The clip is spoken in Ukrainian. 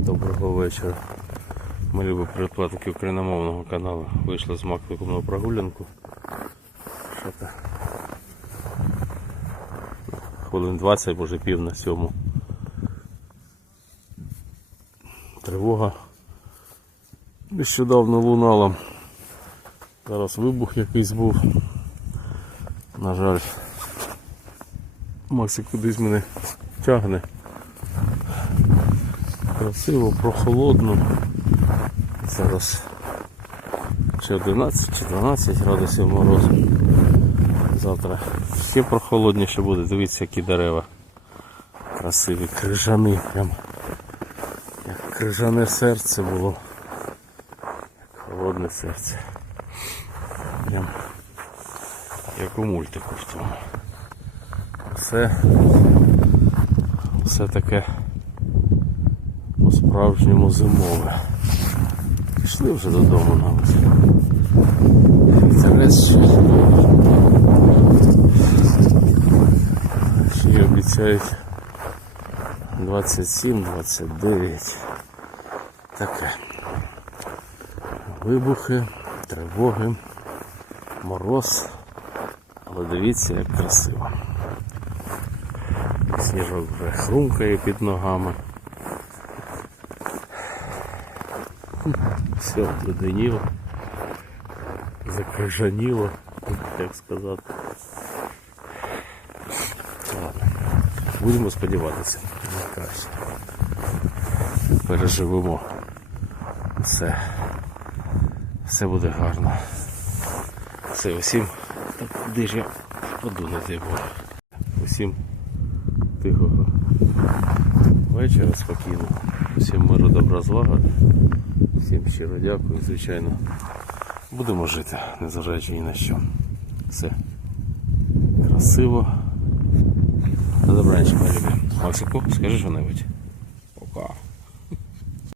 Доброго вечора. Ми любі передплатники україномовного каналу. Вийшли з Макликом на прогулянку. Що? Хвилин 20, може пів на сьому. Тривога. Нещодавно лунала. Зараз вибух якийсь був. На жаль, Максик кудись мене тягне. Красиво, прохолодно. Зараз чи 11 чи 12 градусів морозу. Завтра ще прохолодніше буде. Дивіться, які дерева. Красиві, крижани. Прям як крижане серце було. Як холодне серце. Прям як у мультику в тому. Все, все таке по-справжньому зимове. Пішли вже додому навіть. Лес ще ще обіцяють 27-29. Таке. Вибухи, тривоги, мороз. Але дивіться, як красиво. Сніжок вже хрумкає під ногами. Все обледеніло, закрижаніло, як сказати. Ладно, будемо сподіватися краще. Переживемо. Все. Все буде гарно. Все, усім. Так, Куди ж я на тебе? Усім тихого вечора спокійно. Всім миру добра злагоди. Всім щиро дякую, звичайно. Будемо жити, незважаючи ні на що. Все красиво. До добранчика, любі. Максику, скажи що-небудь. Пока.